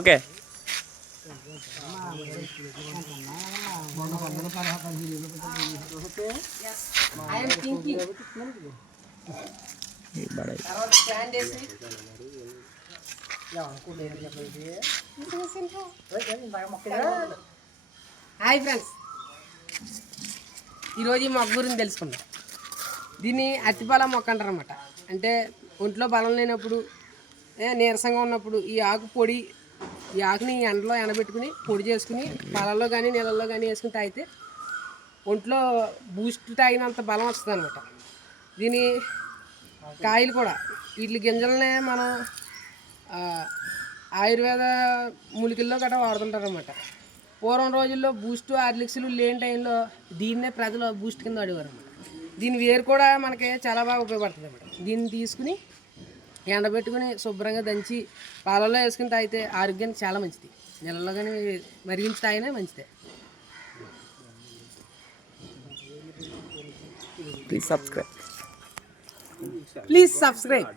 Okay. Hi friends ఈరోజు ఈ మొక్క గురించి తెలుసుకుందాం. దీన్ని అత్తిపాల మొక్క అంటారు అనమాట అంటే ఒంట్లో బలం లేనప్పుడు నీరసంగా ఉన్నప్పుడు ఈ ఆకు పొడి ఈ ఆకుని ఎండలో ఎండబెట్టుకుని పొడి చేసుకుని పాలల్లో కానీ నీళ్ళల్లో కానీ వేసుకుని తాగితే ఒంట్లో బూస్ట్ తాగినంత బలం వస్తుంది అనమాట దీని కాయలు కూడా వీటి గింజలనే మనం ఆయుర్వేద మూలికల్లో గట్రా వాడుతుంటారు అనమాట పూర్వం రోజుల్లో బూస్ట్ హార్లిక్స్లు లేని టైంలో దీన్నే ప్రజలు బూస్ట్ కింద వాడేవారు అనమాట దీని వేరు కూడా మనకి చాలా బాగా ఉపయోగపడుతుంది అనమాట దీన్ని తీసుకుని ఎండబెట్టుకుని శుభ్రంగా దంచి పాలల్లో వేసుకుని తాగితే ఆరోగ్యానికి చాలా మంచిది. నీళ్ళలో కానీ మరిగించి తాగినా మంచిదే. Please subscribe please subscribe